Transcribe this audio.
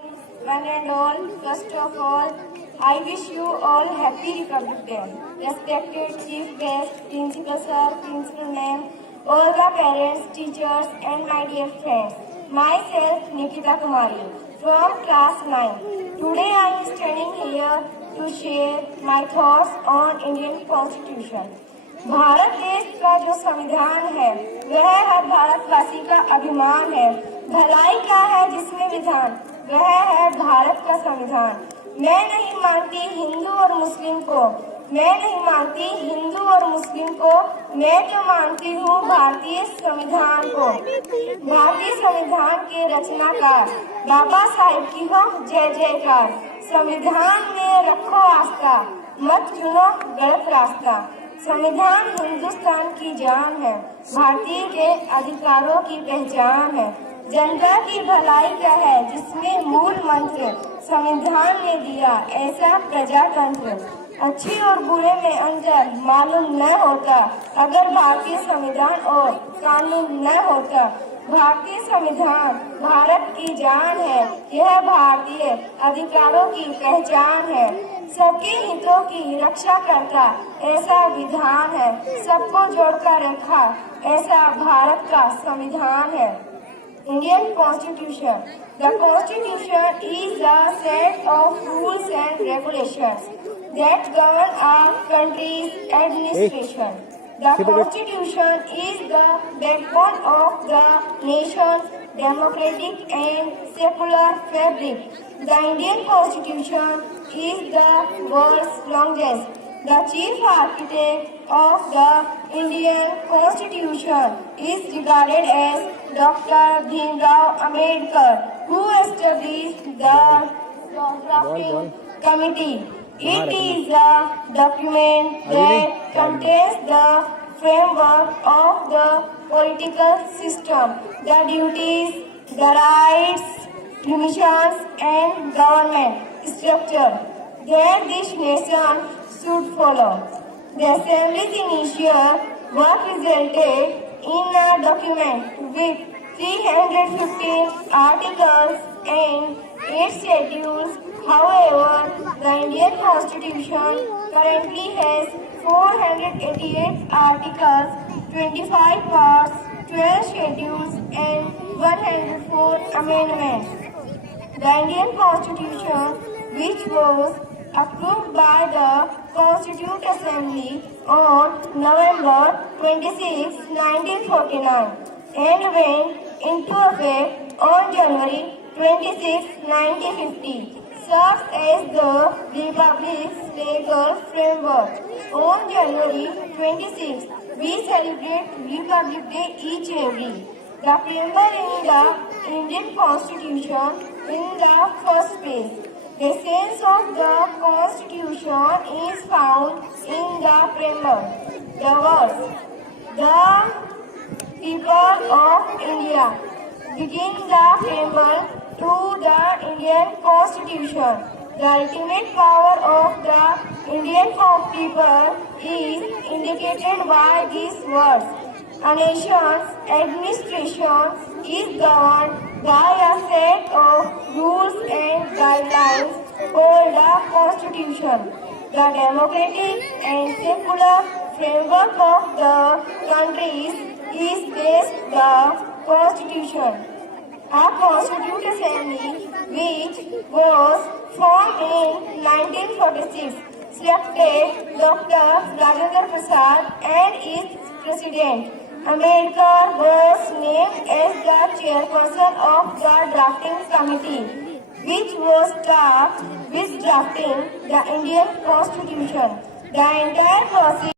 One and all, first of all, I wish you all happy Republic Day. Respected Chief Guest, Principal Sir, Principal Ma'am, all the parents, teachers and my dear friends. Myself, Nikita Kumari, from class 9. Today I am standing here to share my thoughts on Indian Constitution. Bharat देश का जो संविधान है वह हर भारतवासी का अभिमान है। भलाई क्या है जिसमें विधान, वह है भारत का संविधान। मैं नहीं मानती हिंदू और मुस्लिम को, मैं नहीं मानती हिंदू और मुस्लिम को, मैं तो मानती हूँ भारतीय संविधान को। भारतीय संविधान के रचनाकार बाबा साहेब की हो जय जयकार। संविधान में रखो आस्था, मत चुनो गलत रास्ता। संविधान हिंदुस्तान की जान है, भारतीय के अधिकारों की पहचान है। जनता की भलाई क्या है जिसमें मूल मंत्र संविधान ने दिया ऐसा प्रजातंत्र। अच्छे और बुरे में अंतर मालूम न होता अगर भारतीय संविधान और कानून न होता। भारतीय संविधान भारत की जान है, यह भारतीय अधिकारों की पहचान है। सबके हितों की रक्षा करता ऐसा विधान है, सबको जोड़कर रखा ऐसा भारत का संविधान है। Indian Constitution. The Constitution is a set of rules and regulations that govern our country's administration. The Constitution is the backbone of the nation's democratic and secular fabric. The Indian Constitution is the world's longest. The chief architect of the Indian Constitution is regarded as Dr. Bhimrao Ambedkar, who established the drafting committee. It is a document that contains the framework of the political system, the duties, the rights, missions and government structure that this nation should follow. The Assembly's initial work resulted in a document with 315 articles and 8 schedules. However, the Indian Constitution currently has 488 articles, 25 parts, 12 schedules and 104 amendments. The Indian Constitution, which was approved by the Constituent Assembly on November 26, 1949 and went into effect on January 26, 1950, serves as the Republic's legal framework. On January 26, we celebrate Republic Day each every. The preamble in the Indian Constitution in the first place. The essence of the Constitution is found in the preamble. The words, the people of India, begin the preamble to the Indian Constitution. The ultimate power of the Indian people is indicated by these words. A nation's administration is governed by a set of rules and guidelines called the Constitution. The democratic and secular framework of the countries is based the Constitution. A Constituent Assembly, which was formed in 1946, selected Dr. Rajendra Prasad and its president. Ambedkar was named as the chairperson of the drafting committee, which was tasked with drafting the Indian Constitution. The entire process